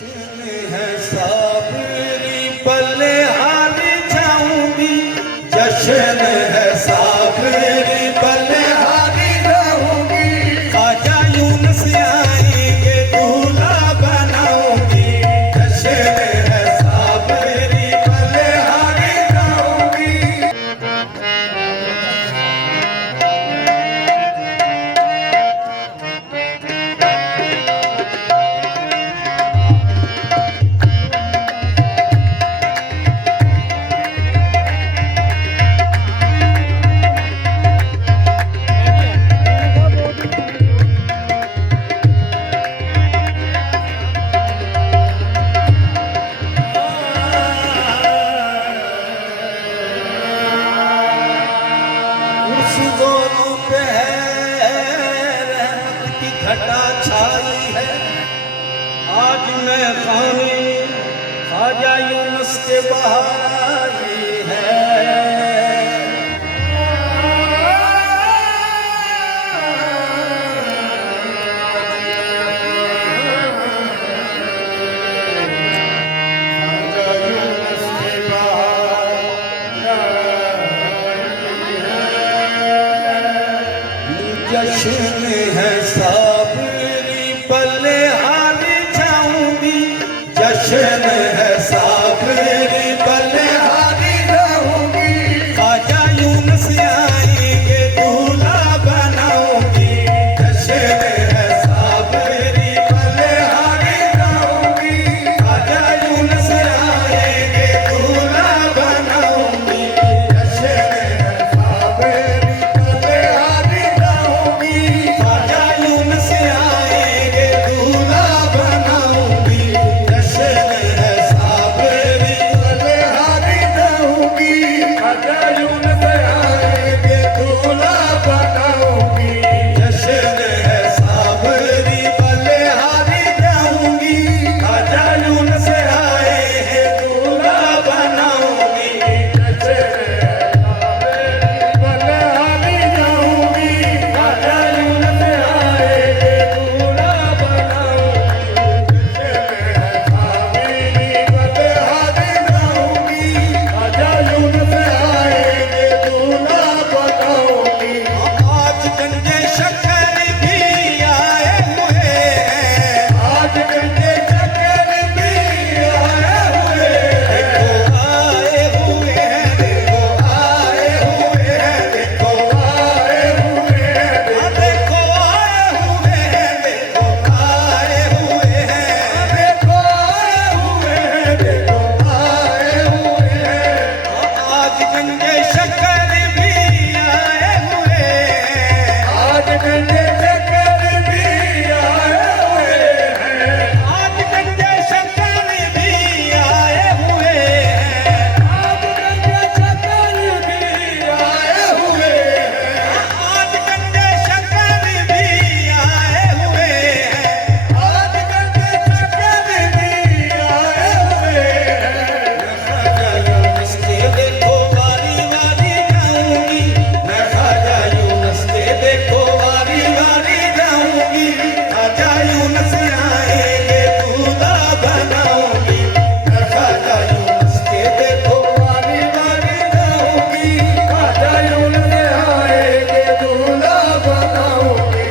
जश्न है साबरी पले हार जाऊंगी, जश्न है साबरी पले हार जाऊंगी। ख्वाजा यूनुस आएंगे दूल्हा बनाऊंगी, जश्न है साबरी पले हार जाऊंगी। दोनों पे है रहमत की घटा छाई है। आज मैं ख्वाजा यूनुस के बाहर आई है। जश्न है साबरी पले हार जाऊंगी, जश्न है साबरी पले हार जाऊंगी। ख्वाजा यूनुस आएंगे दूल्हा बनाऊंगी, जश्न है साबरी पले हार जाऊंगी। ख्वाजा यूनुस आएंगे दूल्हा बनाऊंगी, जश्न है साबरी पले हार जाऊंगी। ख्वाजा यूनुस आएंगे दूल्हा बनाऊंगी, जश्न है साबरी पले हार जाऊंगी। ख्वाजा यूनुस आएंगे दूल्हा बनाऊंगी, जश्न है साबरी पले हार जाऊंगी। ख्वाजा यूनुस आएंगे दूल्हा बनाऊंगी, जश्न है साबरी पले हार जाऊंगी। ख्वाजा यूनुस आएंगे दूल्हा बनाऊंगी, जश्न है साबरी पले हार जाऊंगी। ख्वाजा यूनुस आएंगे दूल्हा बनाऊंगी। आज गंजे शक्कर भी आए हुए हैं, आज गंजे शक्कर भी आए हुए हैं। देखो आए हुए हैं, देखो आए हुए हैं, देखो आए हुए हैं, देखो आए हुए हैं, देखो आए हुए हैं, देखो आए हुए हैं, देखो आए हुए हैं। आज गंजे शक्कर भी आए हुए हैं, आज गंजे शक्कर भी आए हुए हैं। आज गंजे शक्कर भी आए हुए हैं, आज गंजे शक्कर भी आए हुए हैं। आज गंजे शक्कर भी आए हुए हैं, आज गंजे शक्कर भी आए हुए हैं। ख्वाजा यूनुस के देखो वारी वारी जाऊंगी, मैं ख्वाजा यूनुस के देखो वारी वारी जाऊंगी। ख्वाजा यूनुस आएंगे दूल्हा बनाऊंगी, मैं ख्वाजा यूनुस के देखो वारी वारी जाऊंगी। ख्वाजा यूनुस आएंगे दूल्हा बनाऊंगी,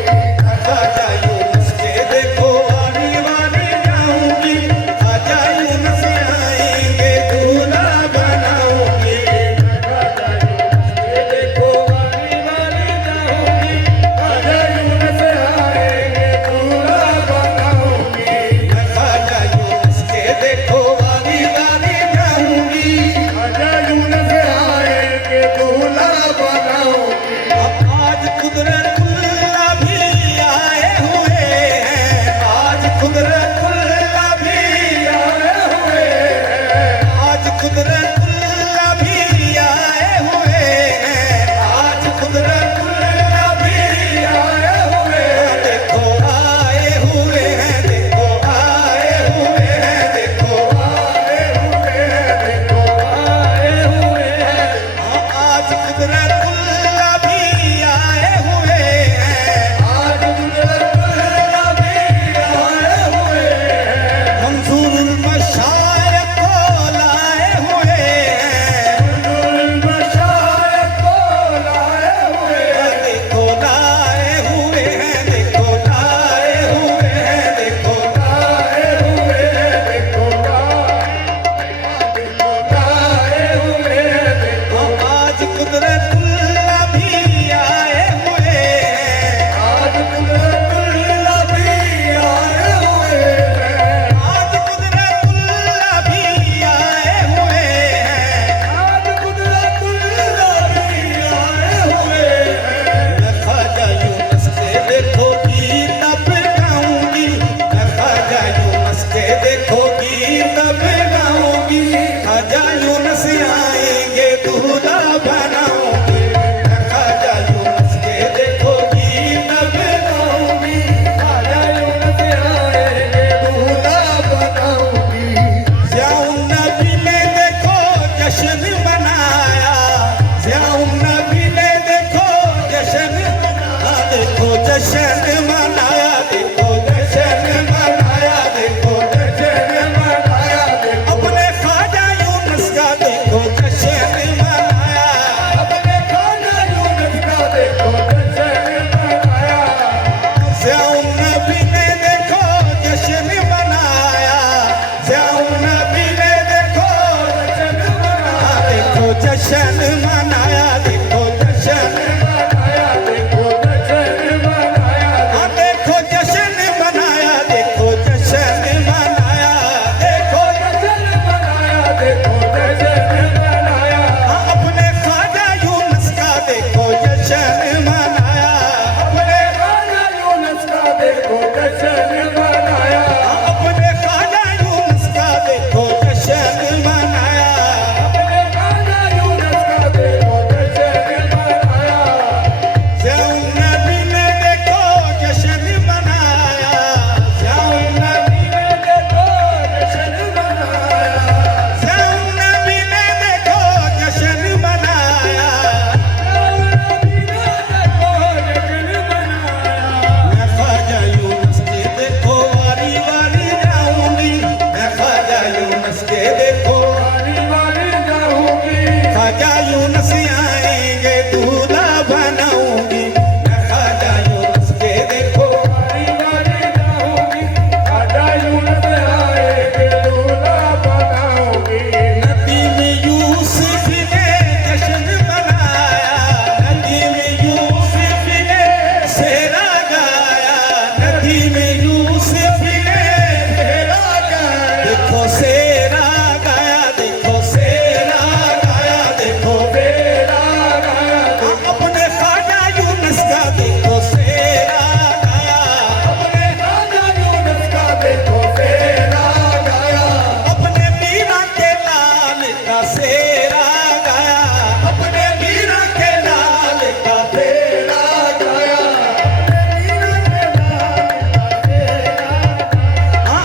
मैं ख्वाजा यूनुस के देखो वारी वारी जाऊंगी। ख्वाजा यूनुस आएंगे दूल्हा बनाऊंगी, मैं ख्वाजा यूनुस के देखो वारी वारी जाऊंगी। ख्वाजा यूनुस आएंगे दूल्हा बनाऊंगी, मैं ख्वाजा यूनुस के देखो वारी वारी जाऊंगी। ख्वाजा यूनुस आएंगे दूल्हा बनाऊंगी। अब आज कुदरतुल्लाह भी आए हुए हैं, आज कुदरतुल्लाह भी आए हुए हैं। आज कुदरतुल्लाह भी आए हुए हैं, आज कुदरतुल्लाह भी आए हुए हैं। देखो आए हुए हैं, देखो आए हुए हैं, देखो आए हुए हैं, देखो आए हुए हैं। आज कुदरतुल्लाह भी आए हुए हैं, आज कुदरतुल्लाह भी आए हुए हैं। मंजूर देखोगी तब गाऊंगी, ख्वाजा यूनुस आएंगे दूल्हा बनाऊंगी। ख्वाजा यूनुस के देखोगी तब गाऊंगी, ख्वाजा यूनुस आएंगे दूल्हा बनाऊंगी। ज़ियाउन नबी ने देखो जश्न मनाया, ज़ियाउन नबी ने देखो जश्न मनाया, देखो जश्न मनाया, देखो जश्न मनाया, देखो जश्न मनाया, अपने ख्वाजा यूनुस का देखो जश्न मनाया, अपने ख्वाजा यूनुस का देखो जश्न मनाया। ज़ियाउन नबी ने देखो जश्न मनाया, ज़ियाउन नबी ने देखो जश्न मनाया, देखो जश्न मनाया, देखो जश्न मनाया, देखो जश्न मनाया, देखो जश्न मनाया, देखो जश्न मनाया, देखो जश्न मनाया, देखो जश्न मनाया, अपने ख्वाजा यूनुस का देखो जश्न मनाया, अपने ख्वाजा यूनुस का देखो जश्न मनाया, अपने ख्वाजा यूनुस का देखो जश्न मनाया, अपने ख्वाजा यूनुस का देखो जश्न मनाया। ज़ियाउन नबी ने देखो जश्न मनाया, ज़ियाउन नबी ने देखो जश्न मनाया, ज़ियाउन नबी ने देखो जश्न मनाया, ज़ियाउन नबी ने देखो जश्न मनाया। मैं ख्वाजा यूनुस के देखो वारी वारी जाऊंगी, मैं ख्वाजा यूनुस के देखो वारी वारी जाऊंगी, ख्वाजा यूनुस आएंगे दूल्हा बनाऊंगी। मैं ख्वाजा यूनुस के देखो वारी वारी जाऊंगी, ख्वाजा यूनुस आएंगे दूल्हा बनाऊंगी। नदीम यूसुफ ने जश्न मनाया, नदीम यूसुफ ने सेरा गाया, नदीम यूसुफ ने सेरा गाया, देखो सेरा गाया, देखो सेरा गाया, देखो सेरा गाया, अपने ख्वाजा यूनुस का देखो सेरा गाया, अपने ख्वाजा यूनुस का देखो सेरा गाया, अपने मीरा के लाल का सेरा गाया, अपने मीरा के लाल का सेरा गाया,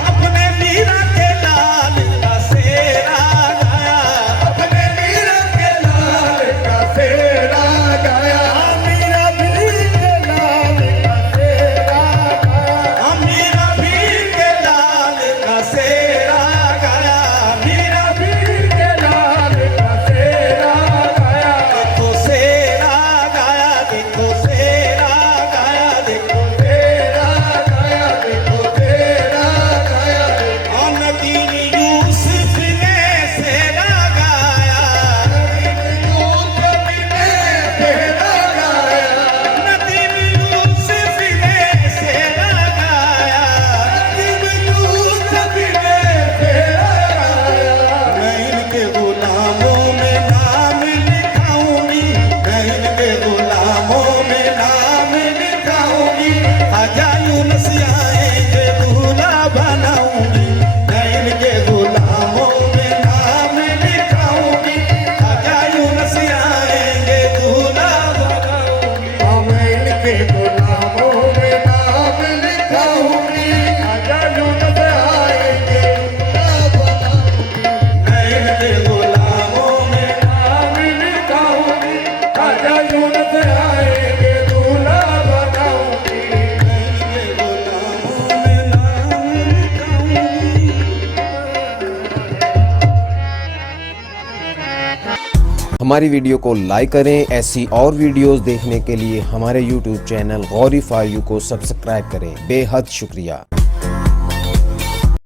अपने मीरा के लाल का सेरा गाया, अपने मीरा के लाल का सेरा गाया, मीरा पीर के लाल का सेरा गाया, मीरा पीर के लाल का सेरा गाया, मीरा पीर के लाल का सेरा गाया, देखो सेरा गाया, देखो सेरा गाया, देखो सेरा गाया, देखो सेरा गाया। नदीम यूसुफ ने सेरा गाया, नदीम यूसुफ ने सेरा गाया, नदीम यूसुफ ने सेरा गाया, नदीम यूसुफ ने सेरा गाया। मैं इनके गुलामों में नाम लिखाऊंगी, मैं इनके गुलामों में नाम लिखाऊंगी, ख्वाजा यूनुस आएंगे दूल्हा बनाऊंगी। मैं इनके गुलामों में नाम लिखाऊंगी, ख्वाजा यूनुस आएंगे दूल्हा बनाऊंगी। मैं इनके गुलामों में नाम लिखाऊंगी, ख्वाजा यूनुस आएंगे दूल्हा बनाऊंगी। मैं इनके गुलामों में नाम लिखाऊंगी, ख्वाजा यूनुस आएंगे दूल्हा बनाऊंगी। मैं इनके गुलामों में नाम लिखाऊंगी। हमारी वीडियो को लाइक करें। ऐसी और वीडियोस देखने के लिए हमारे YouTube channel Gauri for you को सब्सक्राइब करें। बेहद शुक्रिया।